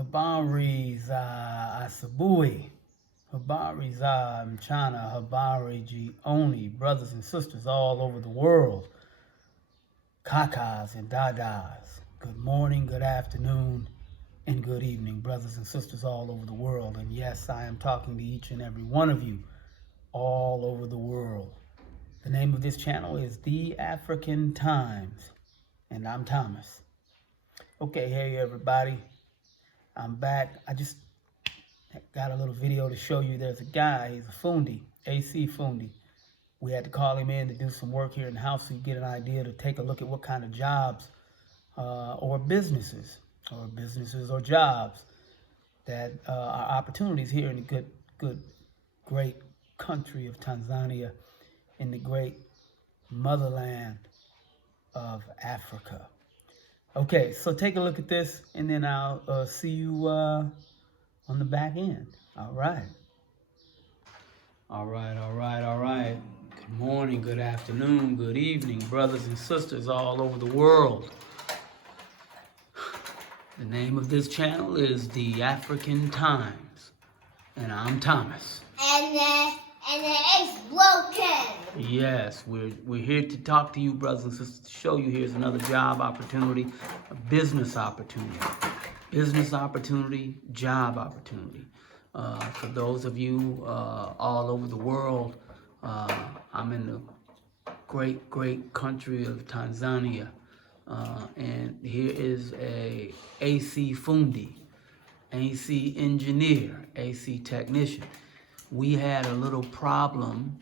Habari za asubuhi. Habari za mchana. Habari jioni. Brothers and sisters all over the world. Kakas and dadas. Good morning, good afternoon, and good evening, brothers and sisters all over the world. And yes, I am talking to each and every one of you all over the world. The name of this channel is The African Times, and I'm Thomas. Okay, hey everybody. I'm back. I just got a little video to show you. There's a guy, he's a fundi, AC fundi. We had to call him in to do some work here in the house so you get an idea to take a look at what kind of jobs or businesses or jobs that are opportunities here in the great country of Tanzania, in the great motherland of Africa. Okay, so take a look at this, and then I'll see you on the back end. All right. All right. Good morning, good afternoon, good evening, brothers and sisters all over the world. The name of this channel is The African Times, and I'm Thomas. And it's broken. Yes, we're here to talk to you, brothers and sisters, to show you here's another job opportunity, a business opportunity. Business opportunity, job opportunity. For those of you all over the world, I'm in the great country of Tanzania. And here is a AC fundi, AC engineer, AC technician. We had a little problem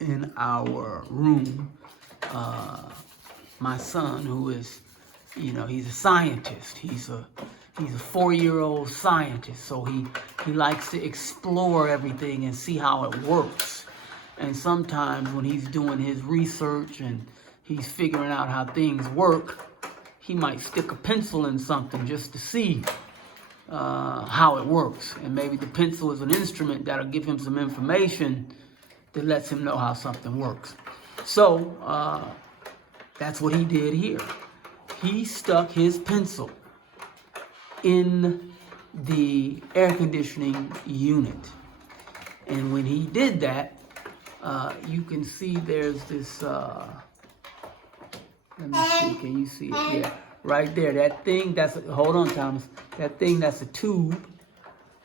in our room. My son, who is, he's a scientist. He's a 4-year-old scientist, so he likes to explore everything and see how it works. And sometimes when he's doing his research and he's figuring out how things work, he might stick a pencil in something just to see how it works. And maybe the pencil is an instrument that'll give him some information that lets him know how something works. So that's what he did here. He stuck his pencil in the air conditioning unit. And when he did that, you can see there's this, let me see, can you see it? Yeah, right there, that thing, hold on, Thomas. That thing, that's a tube.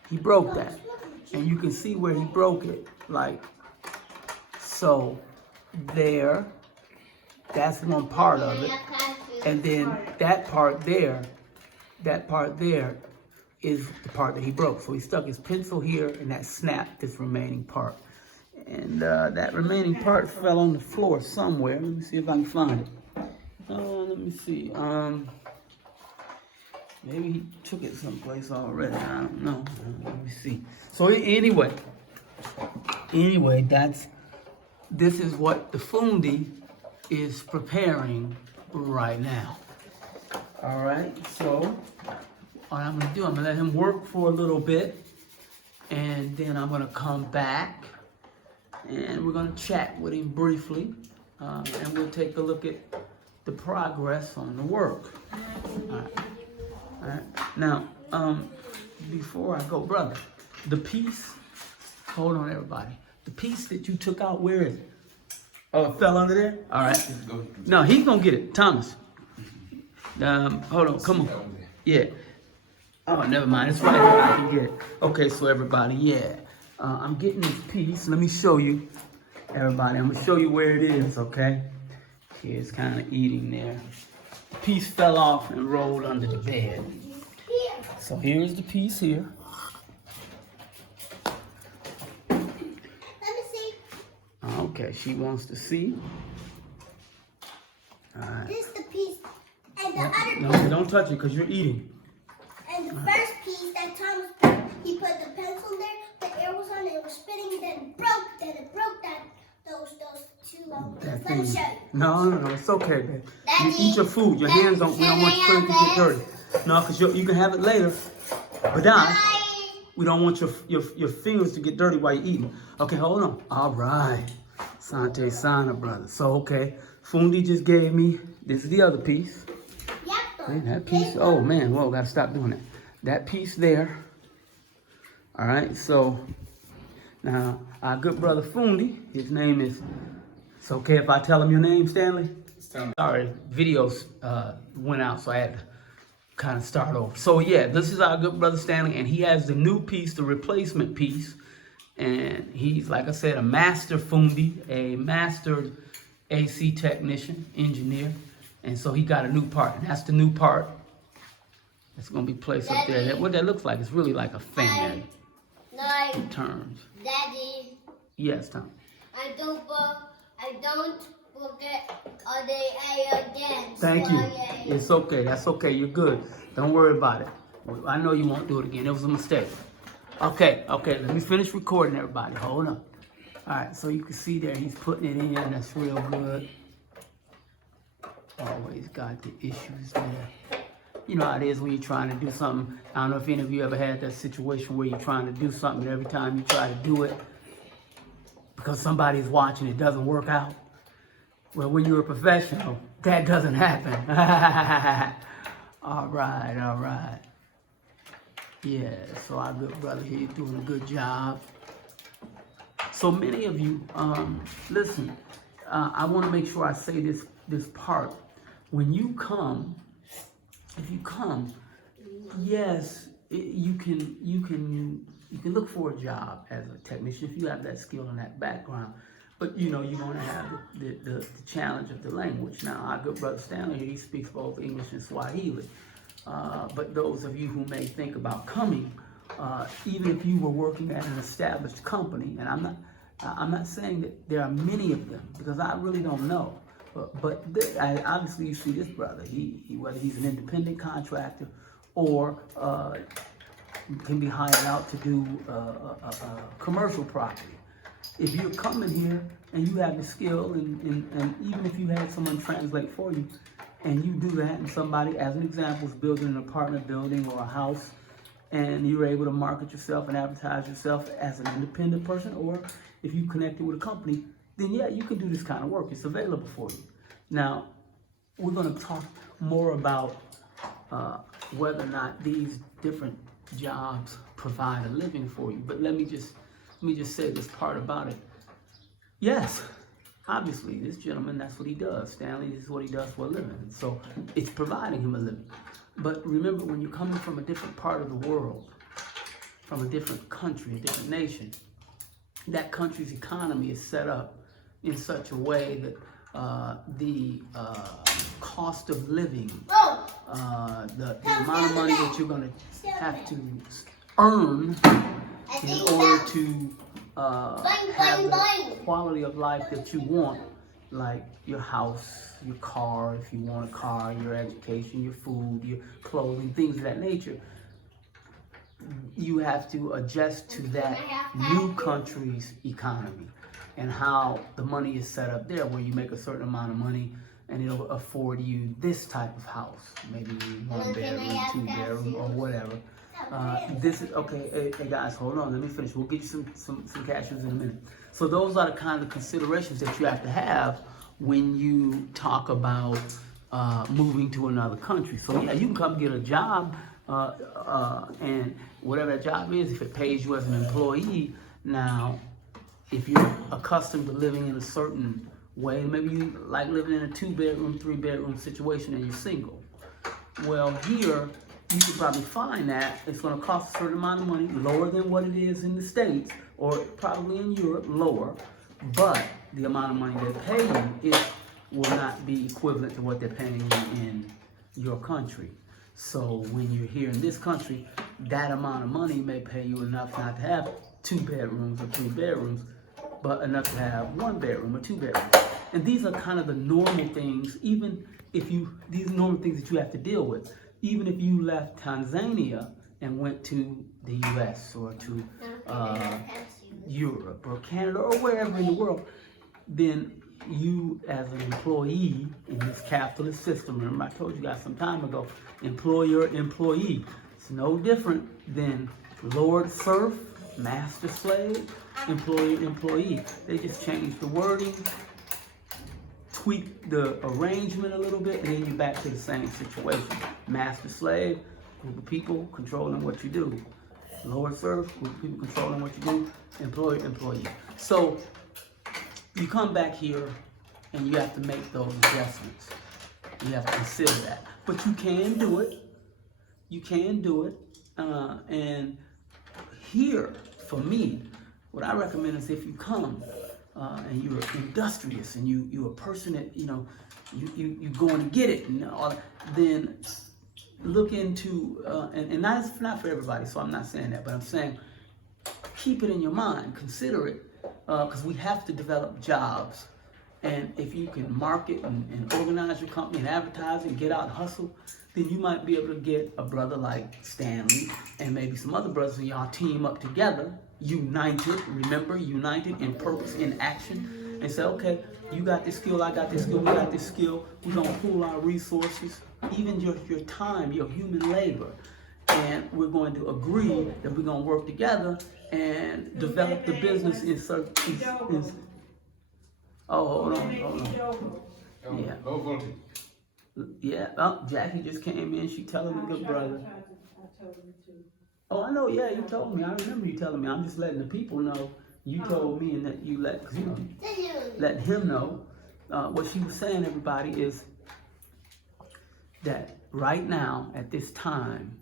He broke that. And you can see where he broke it, like so. There, that's one part of it. And then that part there is the part that he broke. So he stuck his pencil here, and that snapped this remaining part. And that remaining part fell on the floor somewhere. Let me see if I can find it. Let me see. Maybe he took it someplace already. I don't know. Let me see. So anyway, this is what the fundi is preparing right now. All right. So what I'm gonna do, I'm gonna let him work for a little bit, and then I'm gonna come back and we're gonna chat with him briefly, and we'll take a look at the progress on the work. All right. Now, before I go, brother, the piece, hold on everybody. The piece that you took out, where is it? Oh, it fell under there? All right. No, he's gonna get it, Thomas. Hold on, come on. Yeah. Oh, never mind, it's right here, I can get it. Okay, so everybody, yeah. I'm getting this piece. Let me show you, everybody. I'm gonna show you where it is, okay? Here, it's kind of eating there. The piece fell off and rolled under the bed. So here's the piece here. Let me see. Okay, she wants to see. All right. This is the piece, and the other piece. No, don't touch it because you're eating. And the first piece that Thomas put, he put the pencil there. The air was on it. It was spinning. Then it broke. Those two. Let me show you. No, it's okay, babe. You eat your food. Your hands don't. We don't want your food to get dirty. No, because you can have it later. But now, we don't want your fingers to get dirty while you're eating. Okay, hold on. All right. Sante Sana, brother. So, okay. Fundi just gave me, this is the other piece. Yep. Man, that piece, oh man, whoa, gotta stop doing that. that piece there. All right, so now our good brother Fundi, his name is, it's okay if I tell him your name, Stanley? Sorry, videos went out, so I had to kind of start over. So yeah, this is our good brother Stanley, and he has the new piece, the replacement piece. And he's, like I said, a master Fundi, a master AC technician, engineer. And so he got a new part, and that's the new part that's going to be placed up there. What that looks like is really like a fan. It turns. Daddy. Yes, Tom. I don't forget again. Thank you. It's okay. That's okay. You're good. Don't worry about it. I know you won't do it again. It was a mistake. Okay. Let me finish recording, everybody. Hold on. All right. So you can see there, he's putting it in. That's real good. Always got the issues there. You know how it is when you're trying to do something. I don't know if any of you ever had that situation where you're trying to do something, and every time you try to do it, because somebody's watching, it doesn't work out. Well, when you're a professional, that doesn't happen. All right. Yeah, so our good brother here is doing a good job. So many of you, listen, I want to make sure I say this part. When you come, if you come, yes, you can look for a job as a technician if you have that skill and that background. But you know, you're going to have the challenge of the language. Now, our good brother Stanley here, he speaks both English and Swahili. But those of you who may think about coming, even if you were working at an established company, and I'm not saying that there are many of them, because I really don't know. But obviously you see this brother, he whether he's an independent contractor or can be hired out to do commercial property. If you're coming here and you have the skill, and even if you had someone translate for you, and you do that, and somebody, as an example, is building an apartment building or a house, and you're able to market yourself and advertise yourself as an independent person, or if you connected with a company, then yeah, you can do this kind of work. It's available for you. Now, we're going to talk more about whether or not these different jobs provide a living for you. But let me just say this part about it. Yes, obviously, this gentleman, that's what he does. Stanley, this is what he does for a living. So it's providing him a living. But remember, when you're coming from a different part of the world, from a different country, a different nation, that country's economy is set up in such a way that the cost of living, the amount of money that you're going to have to earn in order to have the quality of life that you want, like your house, your car, if you want a car, your education, your food, your clothing, things of that nature, you have to adjust to that new country's economy and how the money is set up there, where you make a certain amount of money and it'll afford you this type of house, maybe 1 bedroom, 2 bedroom, or whatever. This is okay. Hey guys, hold on. Let me finish. We'll get you some cashews in a minute. So those are the kind of considerations that you have to have when you talk about moving to another country. So yeah, you can come get a job, and whatever that job is, if it pays you as an employee. Now, if you're accustomed to living in a certain way, maybe you like living in a 2-bedroom, 3-bedroom situation and you're single. Well, here, you could probably find that it's going to cost a certain amount of money, lower than what it is in the States, or probably in Europe, lower, but the amount of money they pay you, it will not be equivalent to what they're paying you in your country. So when you're here in this country, that amount of money may pay you enough not to have 2 bedrooms or 3 bedrooms, but enough to have 1 bedroom or 2 bedrooms. And these are kind of the normal things, these normal things that you have to deal with. Even if you left Tanzania and went to the US or to Europe or Canada or wherever in the world, then you as an employee in this capitalist system, remember I told you guys some time ago, employer, employee, it's no different than lord, serf, master, slave, employer, employee. They just changed the wording, tweak the arrangement a little bit, and then you're back to the same situation. Master, slave, group of people controlling what you do. Lower serve, group of people controlling what you do. Employer, employee. So you come back here and you have to make those adjustments. You have to consider that. But you can do it. You can do it. And here, for me, what I recommend is if you come and you're industrious and you're a person that, you're going to get it, and all, then look into, and that's not for everybody, so I'm not saying that, but I'm saying keep it in your mind, consider it, because we have to develop jobs. And if you can market and organize your company and advertise and get out and hustle, then you might be able to get a brother like Stanley and maybe some other brothers, and y'all team up together, united, remember, united in purpose, in action, and say, okay, you got this skill, I got this skill, we got this skill, we're gonna pool our resources, even your time, your human labor, and we're going to agree that we're gonna work together and develop the business in certain, oh, hold on. Yeah. Low voltage. Yeah, Jackie just came in. She telling me good brother. Oh, I know. Yeah, you told me. I remember you telling me. I'm just letting the people know. You told me, and that you let him know. What she was saying, everybody, is that right now, at this time,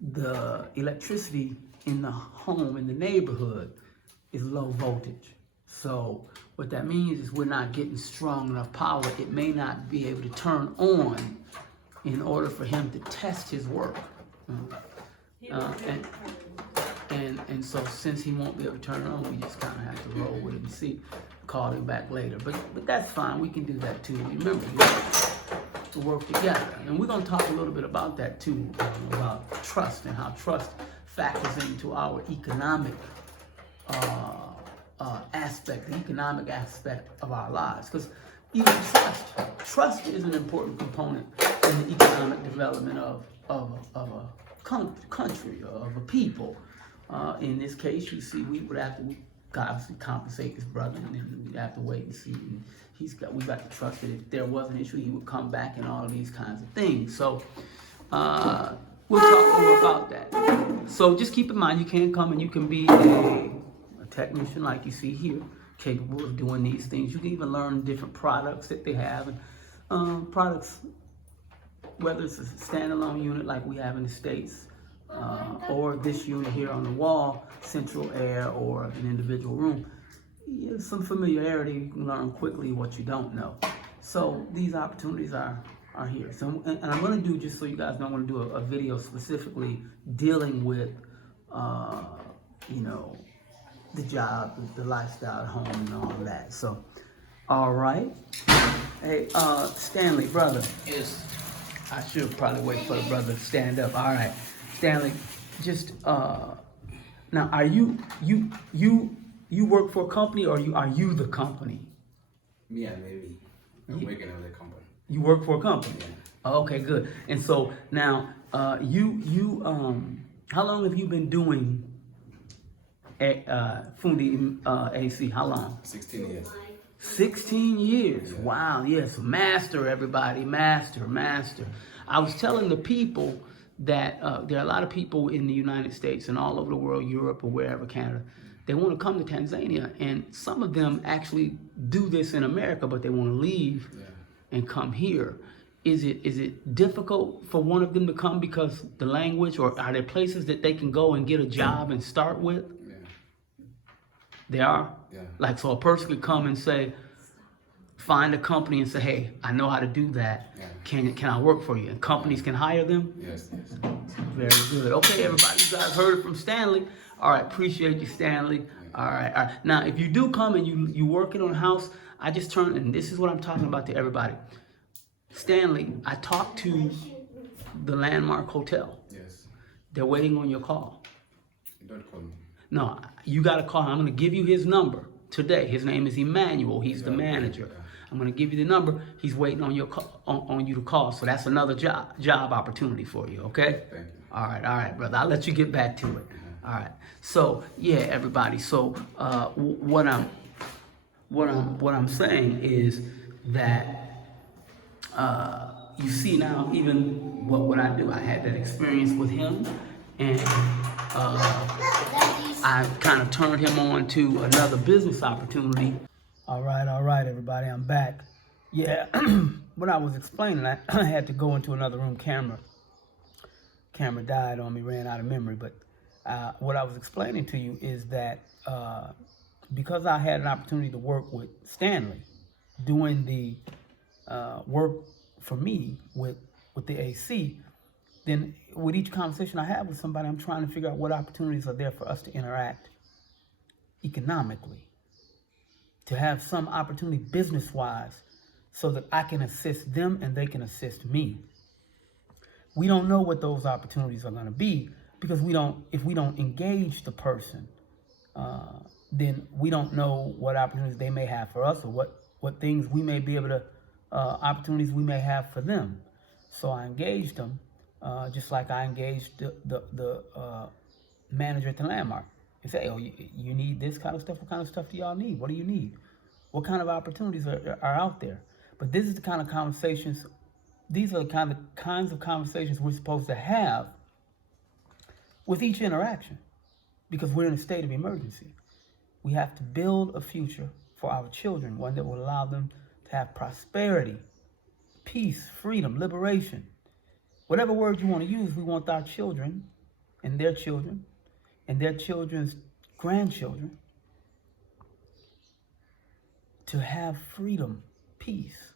the electricity in the home, in the neighborhood, is low voltage. So what that means is we're not getting strong enough power. It may not be able to turn on in order for him to test his work. And so since he won't be able to turn it on, we just kind of have to roll with it and see, call him back later. But that's fine. We can do that too. Remember, we have to work together. And we're going to talk a little bit about that too, about trust and how trust factors into our economic aspect, the economic aspect of our lives. Because even trust is an important component in the economic development of a country, of a people. In this case, you see, we would have to obviously compensate this brother, and then we'd have to wait and see. And we got to trust that if there was an issue, he would come back and all of these kinds of things. So we'll talk more about that. So just keep in mind, you can come and you can be a technician like you see here, capable of doing these things. You can even learn different products that they have, and products, whether it's a standalone unit like we have in the States, or this unit here on the wall, central air, or an individual room. Some familiarity, you can learn quickly what you don't know. So these opportunities are here. So, and I'm going to do, just so you guys know, I'm going to do a video specifically dealing with, the job, the lifestyle at home, and all of that. So, all right. Hey, Stanley, brother. Yes. I should probably wait for the brother to stand up. All right, Stanley. Just now, are you work for a company, or are you the company? Me and maybe. I'm working at the company. You work for a company. Yeah. Oh, okay, good. And so now, how long have you been doing Fundi AC? How long? 16 years. 16 years. Yeah. Wow. Yes, master, everybody, master. I was telling the people that there are a lot of people in the United States and all over the world, Europe or wherever, Canada. They want to come to Tanzania, and some of them actually do this in America, but they want to leave and come here. Is it difficult for one of them to come because the language, or are there places that they can go and get a job and start with? Yeah. They are? Yeah. Like, so a person could come and say, find a company and say, hey, I know how to do that. Yeah. Can I work for you? And companies can hire them? Yes. Very good. Okay, everybody, you guys heard it from Stanley. All right, appreciate you, Stanley. All right. Now, if you do come and you working on a house, I just turned, and this is what I'm talking about to everybody. Stanley, I talked to the Landmark Hotel. Yes. They're waiting on your call. You don't call me. No, you got to call him. I'm going to give you his number today. His name is Emmanuel. He's the manager. Yeah. I'm going to give you the number. He's waiting on your on you to call. So that's another job opportunity for you. Okay. Thank you. All right, brother. I'll let you get back to it. All right. So yeah, everybody. So what I'm saying is that you see now, even what I do, I had that experience with him, and I kind of turned him on to another business opportunity. All right, everybody, I'm back. Yeah, when I was explaining, I had to go into another room. Camera died on me, ran out of memory. But what I was explaining to you is that because I had an opportunity to work with Stanley, doing the work for me with the AC, then with each conversation I have with somebody, I'm trying to figure out what opportunities are there for us to interact economically, to have some opportunity business-wise, so that I can assist them and they can assist me. We don't know what those opportunities are going to be, because if we don't engage the person, then we don't know what opportunities they may have for us, or what things we may be able to, opportunities we may have for them. So I engaged them, just like I engaged the manager at the Landmark. And say, oh, you need this kind of stuff? What kind of stuff do y'all need? What do you need? What kind of opportunities are out there? But this is the kind of conversations, these are the kinds of conversations we're supposed to have with each interaction, because we're in a state of emergency. We have to build a future for our children, one that will allow them to have prosperity, peace, freedom, liberation. Whatever word you want to use, we want our children and their children and their children's grandchildren to have freedom, peace.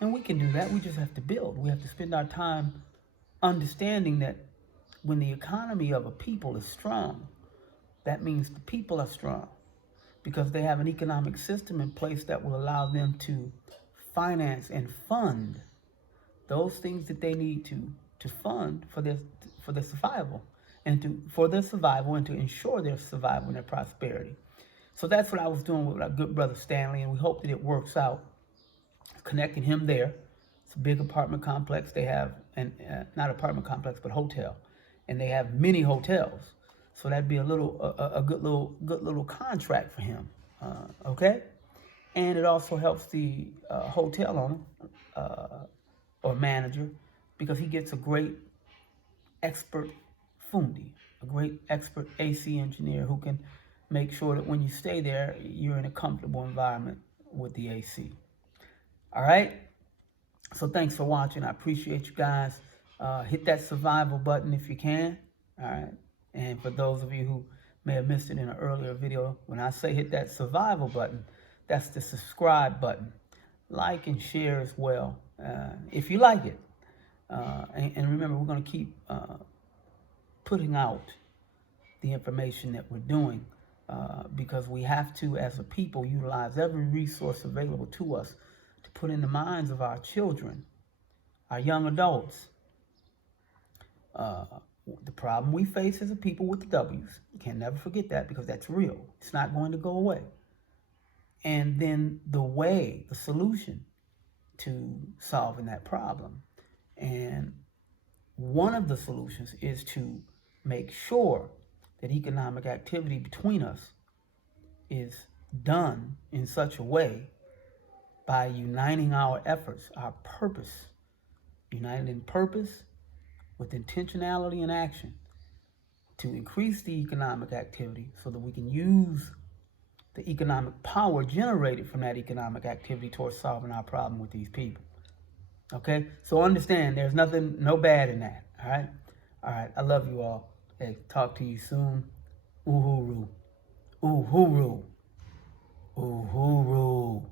And we can do that. We just have to build. We have to spend our time understanding that when the economy of a people is strong, that means the people are strong, because they have an economic system in place that will allow them to finance and fund those things that they need to fund for their survival, and for their survival, and to ensure their survival and their prosperity. So that's what I was doing with our good brother Stanley, and we hope that it works out, connecting him there. It's a big apartment complex. They have, and not apartment complex, but hotel, and they have many hotels. So that'd be a good little contract for him. Okay, and it also helps the hotel owner or manager, because he gets a great expert fundi, a great expert AC engineer who can make sure that when you stay there, you're in a comfortable environment with the AC. All right? So thanks for watching. I appreciate you guys. Hit that survival button if you can. All right? And for those of you who may have missed it in an earlier video, when I say hit that survival button, that's the subscribe button. Like and share as well, if you like it. And remember, we're going to keep putting out the information that we're doing, because we have to, as a people, utilize every resource available to us to put in the minds of our children, our young adults. The problem we face as a people with the W's, you can never forget that, because that's real. It's not going to go away. And then the solution to solving that problem. And one of the solutions is to make sure that economic activity between us is done in such a way, by uniting our efforts, our purpose, united in purpose with intentionality and action, to increase the economic activity so that we can use the economic power generated from that economic activity towards solving our problem with these people. Okay? So understand, there's no bad in that. All right? All right. I love you all. Hey, talk to you soon. Uhuru. Uhuru. Uhuru.